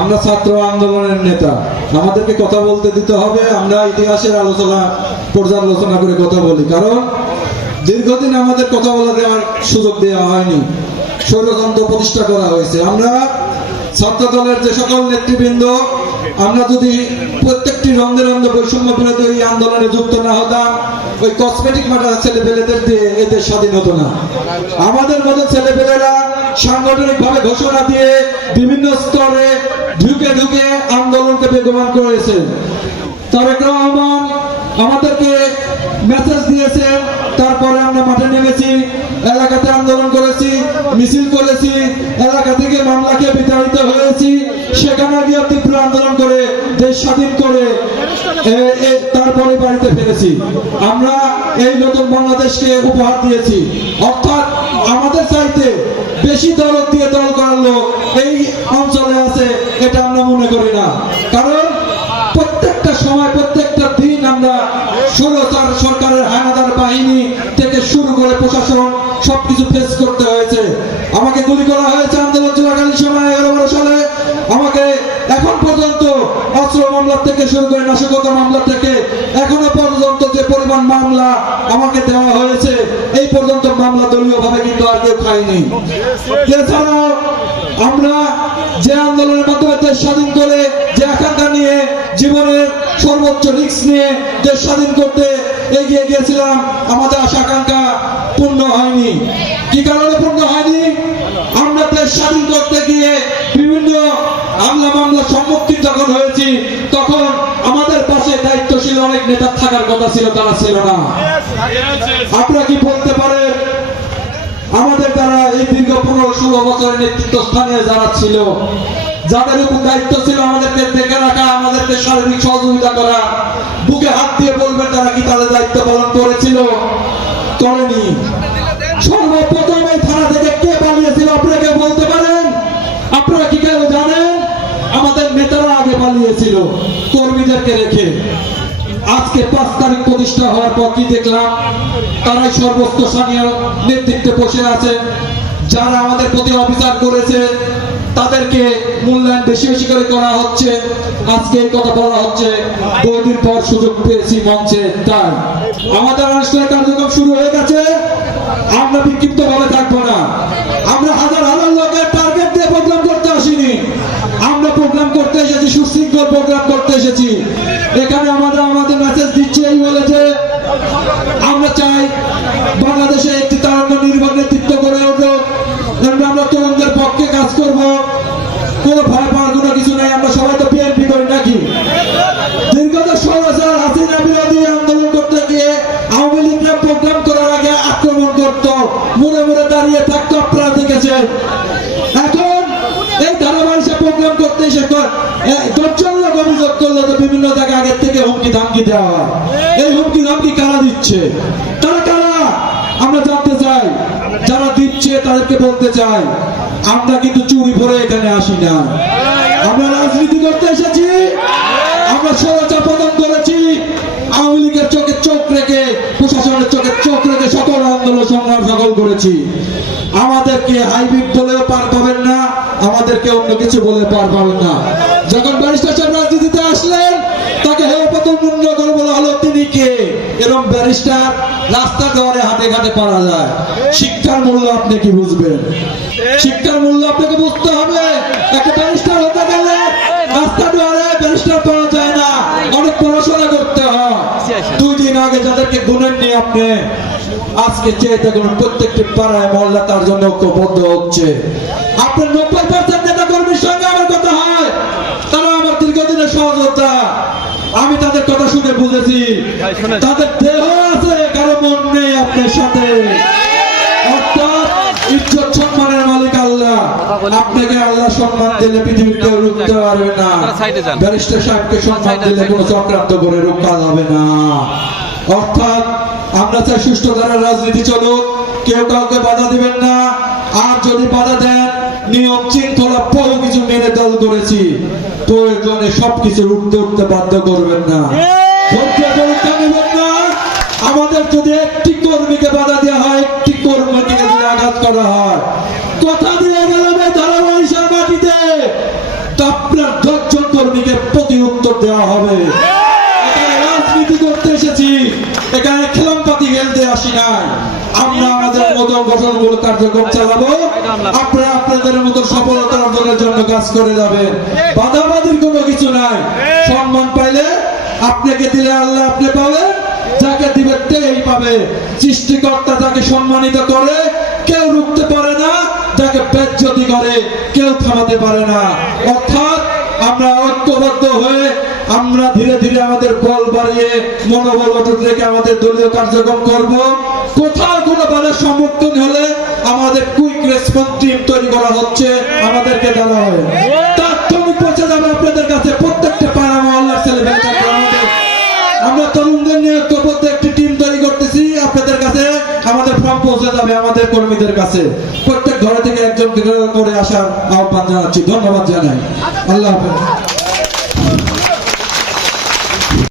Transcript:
আমরা ছাত্র আন্দোলনের নেতা। আমাদেরকে কথা বলতে দিতে হবে। আমরা ইতিহাসের আলোচনা, পর্যালোচনা করে কথা বলি। কারণ দীর্ঘদিন আমাদের কথা বলা দেওয়ার সুযোগ দেওয়া হয়নি। ষড়যন্ত্র প্রতিষ্ঠা করা হয়েছে। আমরা ছাত্র দলের যে সকল নেতৃবৃন্দ আমরা যদি প্রত্যেকটি রন্ধে রন্ধে বৈষম্য বিরোধী এই আন্দোলনে যুক্ত না হতাম, ওই কসমেটিক মাটার ছেলে পেলেদের দিয়ে এদের স্বাধীন হতো না। আমাদের মতো ছেলে পেলেরা সাংগঠনিক ভাবে ঘোষণা দিয়ে বিভিন্ন স্তরে ঢুকে ঢুকে আন্দোলনকে বেগবান করেছে। তারেক রহমান আমাদেরকে মেসেজ দিয়েছে, তারপরে আমরা মাঠে নেমেছি, এলাকাতে আন্দোলন করেছি, মিছিল করেছি, এলাকা থেকে তারপরে বাড়িতে ফিরেছি আমরা এই নতুন বাংলাদেশকে উপহার দিয়েছি। অর্থাৎ আমাদের চাইতে বেশি দরদ দিয়ে দল করার লোক এই অঞ্চলে আছে, এটা আমরা মনে করি না। কারণ প্রত্যেকটা সময়, প্রত্যেকটা দিন আমরা ষোলোটার সরকারের হানাদার বাহিনী থেকে শুরু করে প্রশাসন সবকিছু ফেস করতে হয়েছে আমাকে গুলি করা হয়েছে আন্দোলন চলাকালীন সময় এগারো বারো সালে আমাকে এখন পর্যন্ত অস্ত্র মামলা থেকে শুরু করে নাশকতা মামলা থেকে এখনও পর্যন্ত যে পরিমাণ মামলা আমাকে দেওয়া হয়েছে, এই পর্যন্ত মামলা দলীয় ভাবে কিন্তু আর কেউ খায়নি। এছাড়াও আমরা যে আন্দোলনের মাধ্যমে দেশ স্বাধীন করে, যে আকাঙ্ক্ষা নিয়ে জীবনের সর্বোচ্চ রিক্স নিয়ে দেশ স্বাধীন করতে এগিয়ে গিয়েছিলাম, আমাদের আশা আকাঙ্ক্ষা পূর্ণ হয়নি। কি কারণে পূর্ণ হয়নি? আমরা দেশ স্বাধীন হামলা মামলার সম্মুখীন যখন হয়েছি, তখন আমাদের পাশে দায়িত্বশীল অনেক নেতা থাকার কথা ছিল, তারা ছিল না। আপনারা কি বলতে পারেন? আমাদের দ্বারা এই দীর্ঘ পনেরো ষোলো বছরের নেতৃত্ব স্থানীয় যারা ছিল, যাদের উপর দায়িত্ব ছিল আমাদেরকে দেখে রাখা আমাদেরকে শারীরিক সহযোগিতা করা বুকে হাত দিয়ে বলবেন তারা কি তাদের দায়িত্ব পালন করেছিল করেনি সর্বপ্রথম এই থানা থেকে কে পালিয়েছিল আপনারা কেউ বলতে পারেন আপনারা কি কেউ জানেন আমাদের নেতারা আগে পালিয়েছিল কর্মীদেরকে রেখে। আজকে পাঁচ তারিখ প্রতিষ্ঠা হওয়ার পর কি দেখলাম? তারাই সর্বোচ্চ স্থানীয় নেতৃত্বে বসে আছে। যারা আমাদের প্রতি অবিচার করেছে, তাদেরকে মূল্যায়ন বেশি বেশি করে করা হচ্ছে। আজকে এই কথা বলা হচ্ছে বহুদিন পর সুযোগ পেয়েছি মঞ্চে তাই আমাদের আনুষ্ঠানিক কার্যক্রম শুরু হয়ে গেছে, আমরা বিক্ষিপ্ত ভাবে থাকব না। প্রোগ্রাম করতে এসেছি, সুশৃঙ্খল প্রোগ্রাম করতে এসেছি। এখানে আমাদের আমাদের মেসেজ দিচ্ছে, এই বলে যে আমরা চাই বাংলাদেশে একটি তারণ্য নির্ভর নেতৃত্ব করে এবং আমরা তরুণদের পক্ষে কাজ করব। কোনো ভয় পাওয়ার কোনো কিছু নাই, আমরা সবাই তো বিএনপি করি নাকি? দীর্ঘত বছর হাসিনা বিরোধী আন্দোলন করতে গিয়ে আওয়ামী লীগরা প্রোগ্রাম করার আগে আক্রমণ করত। মুড়ে মুড়ে দাঁড়িয়ে থাকতো, আপনারা দেখেছেন। করল বিভিন্ন জায়গায় আগের থেকে হুমকি ধামকি দেওয়া হয়। এই হুমকি ধামকি কারা দিচ্ছে? তারা কারা? আমরা জানতে চাই। যারা দিচ্ছে, তাদেরকে বলতে চাই, আমরা কিন্তু চুরি ভরে এখানে আসি না। আমরা রাজনীতি করতে এসেছি। আমরা সরচা পতন করেছি। আওয়ামী লীগের চোখে চোখ রেখে, প্রশাসনের চোখে চোখ রেখে সকল আন্দোলন সংগ্রাম সকল করেছি। আমাদেরকে হাইব্রিড বলেও পার পাবেন না, আমাদেরকে অন্য কিছু বলে পার পাবেন না। যখন ব্যারিস্টার হলো, তিনি কে? ব্যারিস্টার রাস্তা দেওয়ারে হাটে ঘাটে পারা যায়। শিক্ষার মূল্য আপনি কি বুঝবেন? শিক্ষার মূল্য আপনাকে বুঝতে হবে। একটা ব্যারিস্টার হতে গেলে রাস্তা দেওয়ারে ব্যারিস্টার পাওয়া যায় না। অনেক পড়াশোনা করতে হয়। দুই দিন আগে যাদেরকে গুণেন নিয়ে আপনি, আজকে চেয়ে দেখুন প্রত্যেকটি পাড়ায় মহল্লা তার জন্য ঐক্যবদ্ধ হচ্ছে। আপনার নব্বই পার্সেন্ট নেতা কর্মীর সঙ্গে আমার কথা হয় তারা আমার দীর্ঘদিনের সহযোগিতা আমি তাদের কথা বুঝেছি তাদের দেহ আছে কারও মন নেই আপনার সাথে। অর্থাৎ ইজ্জত সম্মানের মালিক আল্লাহ। আপনাকে আল্লাহ সম্মান দিলে পৃথিবীর কেউ রুখতে পারবে না। ব্যারিস্টার সাহেবকে সম্মান দিলে কোনো চক্রান্ত করে রুখা যাবে না। অর্থাৎ আমরা চাই সুষ্ঠু ধারার রাজনীতি চলুক। কেউ কাউকে বাধা দিবেন না। আর যদি বাধা দেন নিয়ম শৃঙ্খলা বহু কিছু মেনে দল করেছি। প্রয়োজনে সবকিছু উঠতে উঠতে বাধ্য করবেন না। আমাদের যদি একটি কর্মীকে বাধা দেওয়া হয়, একটি কর্মীকে যদি আঘাত করা হয়, কথা দিয়ে গেলাম মাটিতে। আপনার কর্মীকে দেওয়া হবে। এখানে আমাদের আপনাদের মতো সফলতা অর্জনের জন্য কাজ করে যাবেন। বাধাবাদির কোনো কিছু নাই। সম্মান পাইলে আপনাকে দিলে আল্লাহ আপনি পাবেন, যাকে দিবে তেই পাবে। সৃষ্টিকর্তা যাকে সম্মানিত করে, কেউ রুখতে পারে না, যাকে বেজ্জতি করে, কেউ থামাতে পারে না। অর্থাৎ আমরা ঐক্যবদ্ধ হয়ে আমরা ধীরে ধীরে আমাদের বল বাড়িয়ে মনোবল অটুট রেখে আমাদের দলীয় কার্যক্রম করব। কোথাও কোনো বাধার সম্মুখীন হলে আমাদের কুইক রেসপন্স টিম তৈরি করা হচ্ছে, আমাদেরকে জানা হয় তাৎক্ষণিক পৌঁছে যাবে আপনাদের কাছে পৌঁছে যাবে আমাদের কর্মীদের কাছে। প্রত্যেক ঘরে থেকে একজন করে আসার আহ্বান জানাচ্ছি। ধন্যবাদ জানাই। আল্লাহ হাফেজ।